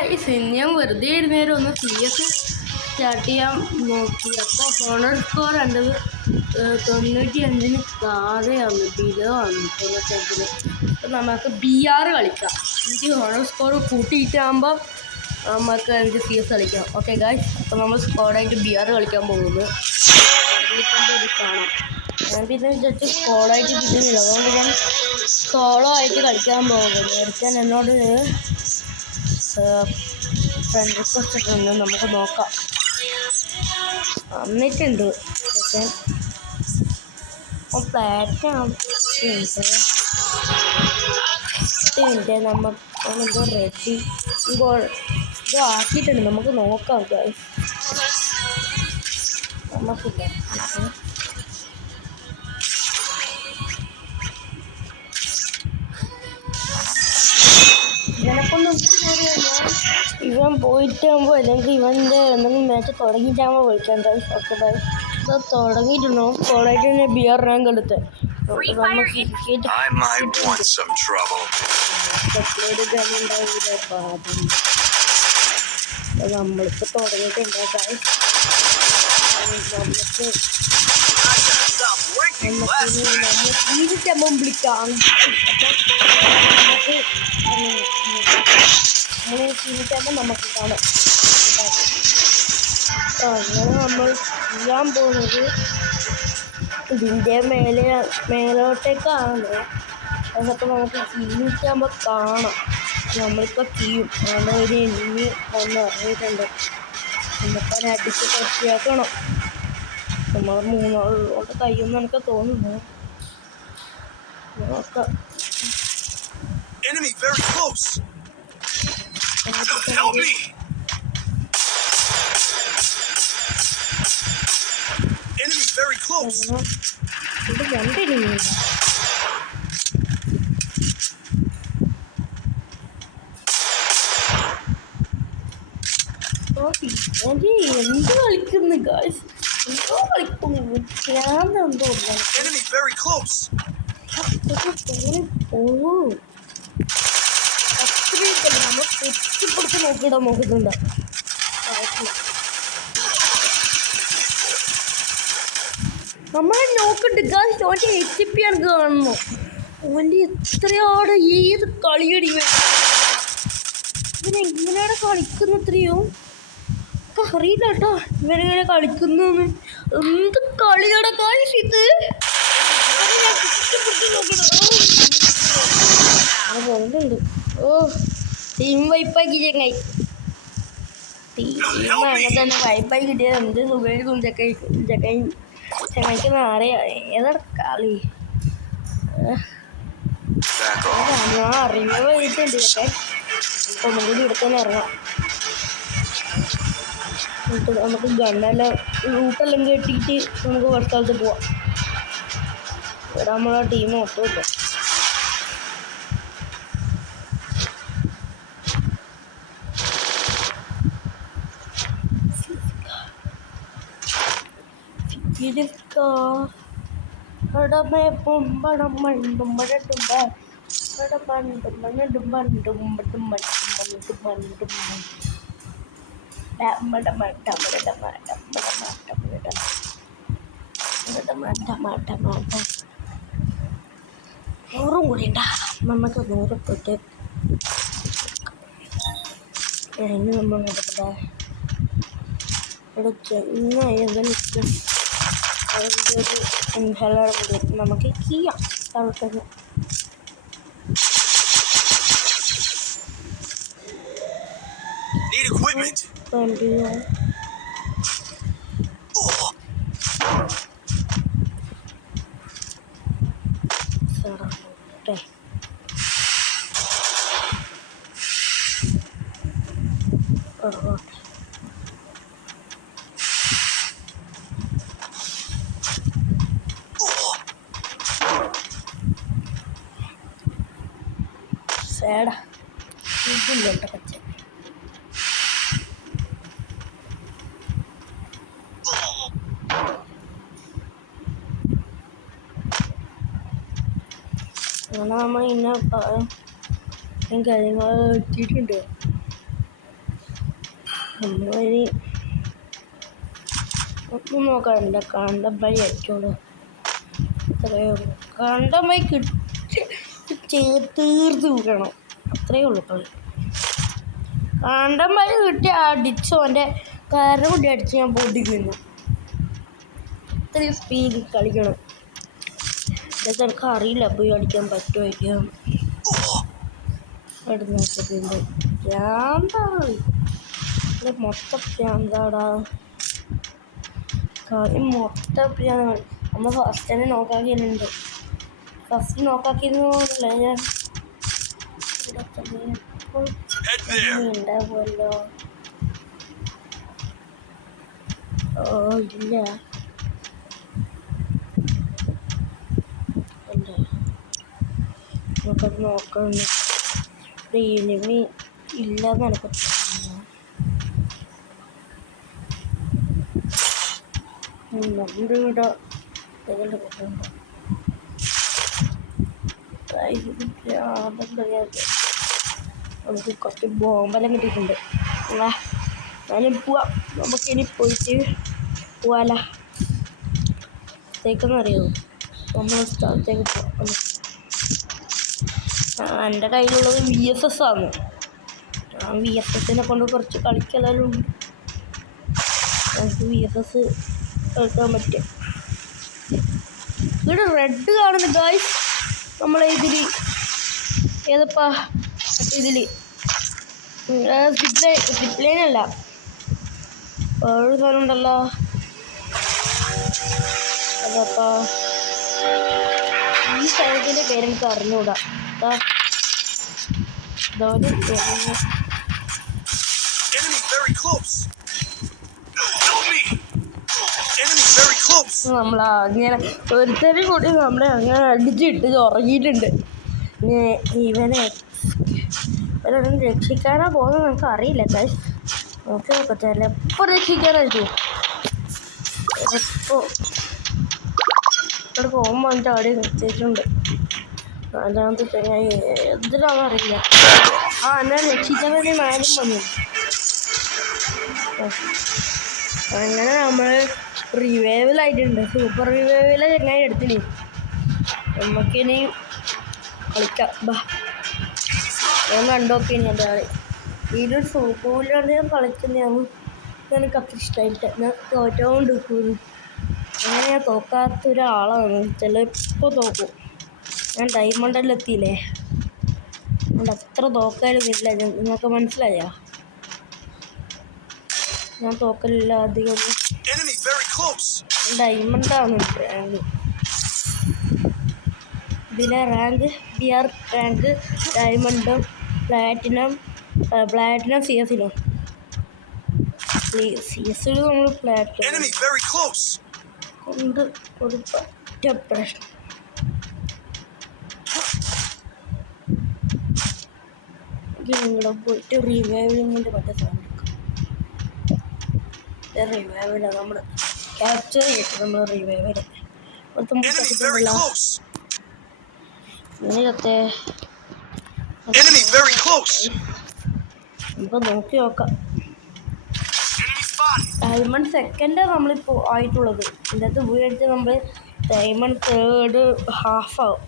Guys ഞാൻ വെറുതെ ഇരുന്നേരം ഒന്ന് CS സ്റ്റാർട്ട് ചെയ്യാൻ നോക്കി. അപ്പോൾ ഹോണർ സ്കോർ കണ്ടത് 95 താഴെയാണ്, ബിലോ ആണ് 95. അപ്പോൾ നമുക്ക് BR കളിക്കാം. എനിക്ക് ഹോണർ സ്കോർ കൂട്ടിയിട്ടാകുമ്പോൾ നമുക്ക് എനിക്ക് CS കളിക്കാം. ഓക്കെ ഗൈസ്, അപ്പോൾ നമ്മൾ സ്കോഡായിട്ട് BR കളിക്കാൻ പോകുന്നത് കാണാം. ഞാൻ പിന്നെ ജസ്റ്റ് സ്കോഡായിട്ട് കിട്ടുന്നില്ല, അതുകൊണ്ട് ഞാൻ സോളോ ആയിട്ട് കളിക്കാൻ പോകുന്നത്. നേരത്തെ എന്നോട് ഫ്രണ്ട് റിക്വസ്റ്റ് ഇട്ടുണ്ട്, നമുക്ക് നോക്കാം. വന്നിട്ടുണ്ട് പ്ലാറ്റ് നമുക്ക് റെഡി ഇത് ആക്കിയിട്ടുണ്ട്, നമുക്ക് നോക്കാം. നമുക്കില്ല ഇതിനെക്കൊന്നും ഇവൻ പോയിട്ടാകുമ്പോൾ അല്ലെങ്കിൽ ഇവൻ്റെ എന്തെങ്കിലും മാച്ച് തുടങ്ങിയിട്ടാകുമ്പോൾ വിളിക്കാൻ. ഓക്കെ ബൈ, ഇത് തുടങ്ങിയിട്ടുണ്ടോ? കോളേജിൽ തന്നെ BR റാങ്ക് എടുത്ത് നമ്മളിപ്പോൾ തുടങ്ങിയിട്ടുണ്ട്. നമ്മൾ വിളിക്കാം. നമുക്ക് കാണാം. അങ്ങനെ നമ്മൾ ചെയ്യാൻ പോകുന്നത് ഇതിൻ്റെ മേലോട്ടേക്കാണ്. അതൊക്കെ നമുക്ക് ജീവിക്കുമ്പോൾ കാണാം. നമ്മളിപ്പോൾ ചെയ്യും. അവിടെ ഒരു എനിമി വന്ന് ഇറങ്ങിയിട്ടുണ്ട്, നമുക്ക് അടിച്ച് കത്തിയാക്കണം. നമ്മൾ മൂന്നാളോട് കഴിയുമെന്ന് എനിക്ക് തോന്നുന്നു. നോക്കാം. Enemy very close. Help me. Enemy very close. ഇത് രണ്ടിനിമി. എന്ത് കളിക്കുന്നു ഗൈസ്, എന്തോ കളിക്കുന്നു. ഞാനെന്തോ Enemy very close. നമ്മൾ പൊട്ടിപ്പൊടുത്ത് നോക്കിയിടാൻ നോക്കുന്നുണ്ട്. നമ്മളെ നോക്കുന്നുണ്ട് ഗൈസ്. ഓൻ്റെ HP ആണ് കാണുന്നു. ഓൻ്റെ എത്രയാണ് ഏത് കളിയടി ഇവനെങ്ങനെയാണ് കളിക്കുന്ന എത്രയോ ഒക്കെ അറിയില്ല കേട്ടോ. ഇവനെങ്ങനെ കളിക്കുന്നു എന്ത് കളിയുടെ ഗൈസ് ഇത്. പോകുന്നുണ്ട്. ഓ ടീം വൈപ്പാക്കി ചങ്ങായി. ടീം അങ്ങനെ തന്നെ വൈപ്പായി കിട്ടിയത് എന്ത് സുഖമായിരിക്കും. ചങ്ങായിക്ക് അറിയാ ഏതാണ് കളി. ഞാൻ അറിവ് പോയിട്ടുണ്ട്. ഒന്നും കൂടി എടുക്കാൻ ഇറങ്ങാം. നമുക്ക് ഗണ്ണെല്ലാം റൂട്ടെല്ലാം കെട്ടിയിട്ട് നമുക്ക് ഒരു സ്ഥലത്ത് പോവാം. ഇവിടെ നമ്മളെ ടീം ഒട്ടുമില്ല. നൂറും കൂടി ഉണ്ടാ, നമുക്ക് 100 പോയിട്ട് ഇനി നമ്മൾ നടക്കട്ടെ. ഇവിടെ ചെന്നായി ഒരു ഇൻഹലർ കൂടി നമുക്ക് ചെയ്യാം. തണുത്തത് സേടാ ഇതില്ല പച്ച. അങ്ങനെ നമ്മൾ ഇന്ന കാര്യങ്ങൾ എത്തിയിട്ടുണ്ട്. നമ്മളിനി ഒന്നും നോക്കാനില്ല. കണ്ടം വഴി അടിച്ചോളൂ. അത്രയേ ഉള്ളൂ. കണ്ടം വഴി തീർത്ത് വിടണം. അത്രയേ ഉള്ളൂ കളി. കണ്ടം വഴി കിട്ടി അടിച്ചു. അവൻ്റെ കര കൂടി അടിച്ച് ഞാൻ പൊട്ടിക്കുന്നു. ഇത്രയും സ്പീഡിൽ കളിക്കണം. ഇതൊക്കെ എനിക്ക് അറിയില്ല പോയി അടിക്കാൻ പറ്റുമായിരിക്കും. എടുത്തിട്ടുണ്ട് ഭ്രാന്താണ്. ഇത് മൊത്തം ഭ്രാന്താടാ. കളി മൊത്തം ഭ്രാന്താണ്. നമ്മൾ ഫസ്റ്റ് തന്നെ നോക്കാക്കിയിട്ടുണ്ട്. ഫസ്റ്റ് നോക്കാക്കിയിരുന്നില്ല ഞാൻ. ഉണ്ടാവുമല്ലോ. ഓ ഇല്ല, നമുക്കത് നോക്കണം. എനിമി ഇല്ലാന്ന് എനിക്ക് നമ്മുടെ ഇവിടെ നമുക്ക് കുറച്ച് ബോംബെല്ലാം കിട്ടിയിട്ടുണ്ട്. ഞാനും പോവാം. നമുക്കിനി പോയിട്ട് പോവാല. സ്ഥലത്തേക്കെന്നറിയോ? നമ്മൾ സ്ഥലത്തേക്ക് പോവാം. എൻ്റെ കയ്യിലുള്ളത് VSS ആണ്. VSSനെ കൊണ്ട് കുറച്ച് കളിക്കലെല്ലാം ഉണ്ട്. നമുക്ക് VSS കളിക്കാൻ പറ്റും. ഇവിടെ റെഡ് കാണുന്നു ഗായ്സ്. നമ്മളെ ഇതിൽ ഏതപ്പാ ഇതിൽ സിപ്ലൈനല്ല, വേറൊരു സാധനം ഉണ്ടല്ലോ. അതപ്പാ ഈ സ്ഥലത്തിൻ്റെ പേരെനിക്ക് അറിഞ്ഞുകൂടാ. നമ്മളങ്ങനെ ഒരുത്തരും കൂടി നമ്മളെ അങ്ങനെ അടിച്ചിട്ട് ഉറങ്ങിയിട്ടുണ്ട്. ഇവനെ രക്ഷിക്കാനാ പോകുന്നത് നമുക്ക് അറിയില്ല. നോക്കി നോക്കട്ടെ. ചിലപ്പോൾ രക്ഷിക്കാനായിരിക്കും. ഇപ്പോൾ ഇവിടെ പോകുമ്പോൾ എൻ്റെ അവിടെ നിർത്തിയിട്ടുണ്ട്. അല്ലാതെ എന്തിനാണെന്ന് അറിയില്ല. എന്നെ രക്ഷിക്കാൻ വേണ്ടി മാനും വന്നു. അങ്ങനെ നമ്മൾ റിവൈവലായിട്ടുണ്ട്. സൂപ്പർ റിവൈവൽ എങ്ങനെ എടുത്തിനി. നമുക്കിനി കളിക്കാം. ഞാൻ കണ്ടോക്കെ എൻ്റെ ആളെ ഇതിൽ സൂപ്പറിലാണ് ഞാൻ കളിക്കുന്നതാണ്. എനിക്ക് അത്ര ഇഷ്ടമായിട്ട് ഞാൻ തോറ്റോണ്ട് പോലും. അങ്ങനെ ഞാൻ തോക്കാത്തൊരാളാണ്. ചിലപ്പോൾ തോക്കും. ഞാൻ ഡയമണ്ടെല്ലാം എത്തിയില്ലേ, അതുകൊണ്ട് അത്ര തോക്കാനൊന്നുമില്ല. നിങ്ങൾക്ക് മനസ്സിലായോ? ഞാൻ തോക്കലില്ല അധികം. ഡയമണ്ടാണ് റാങ്ക്. ഇതിലെ റാങ്ക് BR റാങ്ക്, ഡയമണ്ടും പ്ലാറ്റിനം CS-ലും. CS-ൽ നമ്മൾ പ്ലാറ്റിനം കൊണ്ട് ഒരു പറ്റ പ്രശ്നം. നിങ്ങളെ പോയിട്ട് റിവൈവിങ്ങിൻ്റെ പറ്റ സാധനം റിവൈവിലാണ് നമ്മൾ ക്യാപ്ചർ ചെയ്തിട്ട് നമ്മൾ റിവൈവില് ഇങ്ങനെയൊക്കെ നമുക്ക് നോക്കി നോക്കാം. ഡയമണ്ട് സെക്കൻഡ് നമ്മളിപ്പോൾ ആയിട്ടുള്ളത്. ഇതിനകത്ത് ഉപയോഗിച്ച് നമ്മൾ ഡയമണ്ട് തേർഡ് ഹാഫാവും.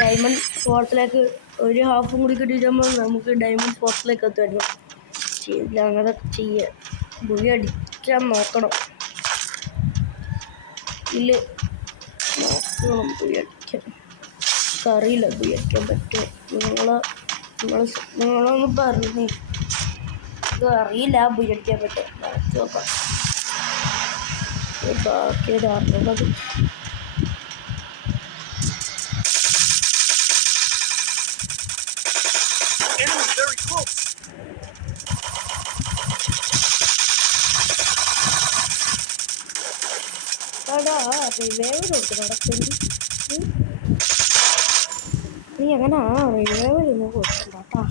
ഡയമണ്ട് ഫോർത്തിലേക്ക് ഒരു ഹാഫും കൂടി കിട്ടിയിട്ടാകുമ്പോൾ നമുക്ക് ഡയമണ്ട് ഫോർത്തിലേക്ക് എത്തുമായിരുന്നു. ചെയ്യില്ല, അങ്ങനെ ചെയ്യുക. ബുഴി അടിക്കാൻ നോക്കണം. ഇതിൽ നോക്കണം ബുഴി അടിക്കാൻ. അറിയില്ല ബുഴി അടിക്കാൻ പറ്റുമോ. നിങ്ങളൊന്ന് പറഞ്ഞു. ഇത് അറിയില്ല ബുഴി അടിക്കാൻ പറ്റും. നോക്കാം. ബാക്കിയൊരു അറിയുന്നത് റിവൈവ് നടക്കുന്നു. നീ അങ്ങനെ റിവൈവ് നിന്ന് കൊടുക്കണ്ട കേട്ടോ.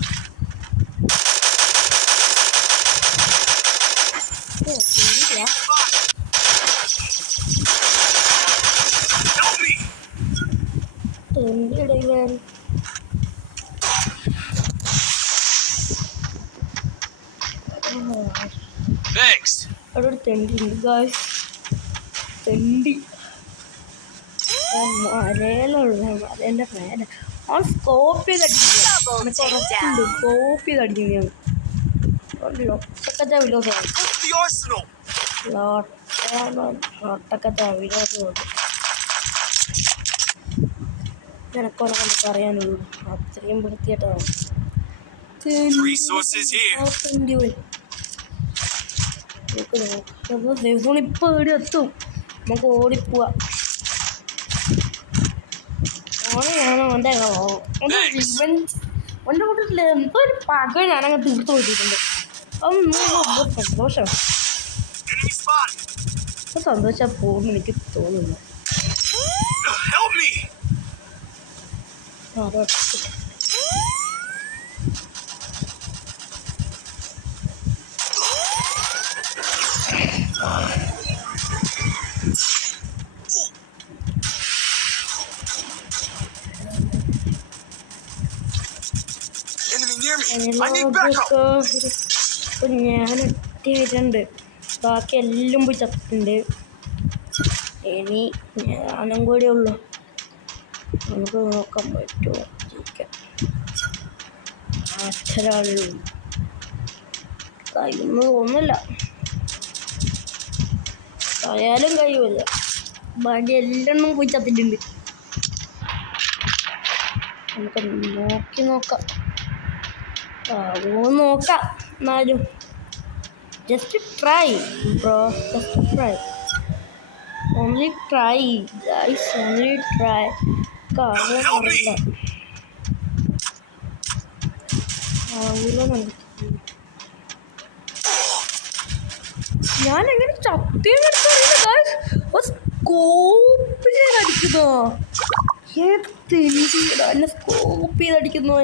Thanks. അവിടെ ഒരു തെണ്ടി ഉണ്ട് ഗായ്സ്. തെണ്ടി മലയിലുള്ള മലേൻ്റെ മേലെ അവൻ സ്കോപ്പ് ചെയ്തടിക്കുന്നു. സ്കോപ്പ് ചെയ്തടിക്കുന്നു. ഒട്ടൊക്കെ വിലോസം Go to the arsenal. ഒട്ടൊക്കെ വിലോസമുണ്ട്. എനക്കൊന്നെ കൊണ്ട് പറയാനുള്ളൂ. അത്രയും വൃത്തിയായിട്ടാണ്. Resources here. ഇപ്പൊ ഇവിടെ എത്തും. നമുക്ക് ഓടിപ്പോവാ. ഓൻ്റെ കൂട്ടത്തില് എന്തോ ഒരു പക ഞാനങ്ങ് തീർത്ത് പോയിട്ടുണ്ട്. അതൊന്നും സന്തോഷം. Enemy spotted. സന്തോഷം പോകുന്നു എനിക്ക് തോന്നുന്നു. Help me. Enemy near me. I need backup. ഇപ്പൊ ഞാൻ ഒറ്റയായിട്ടുണ്ട്. ബാക്കി എല്ലാം പോയി ചത്തിട്ടുണ്ട്. ഇനി ഞാനും കൂടെ ഉള്ളു. നമുക്ക് നോക്കാൻ പറ്റുമോ? അച്ഛനുള്ളൂ. കഴിയുന്നു തോന്നില്ല. ആയാലും കഴിയൂല. ബാക്കി എല്ലാം പോയി ചത്തിട്ടുണ്ട്. നമുക്ക് നോക്കാം. നോക്കാം. എന്നാലും just try bro. Just try. Only try guys. Only try. ഞാൻ എങ്ങനെ സ്കോപ്പ് ചെയ്തടിക്കുന്നോ? ഏത് തെണ്ടിയുടെ എന്നെ സ്കോപ്പ് ചെയ്തടിക്കുന്നു?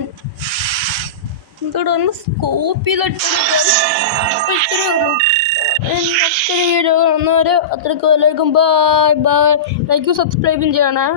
എന്തോടാ എന്നെ സ്കോപ്പ് ചെയ്തടിക്കുന്നു? അത്രയ്ക്കും എല്ലാവർക്കും ബൈ ബൈ. ലൈക്കും സബ്സ്ക്രൈബും ചെയ്യണേ.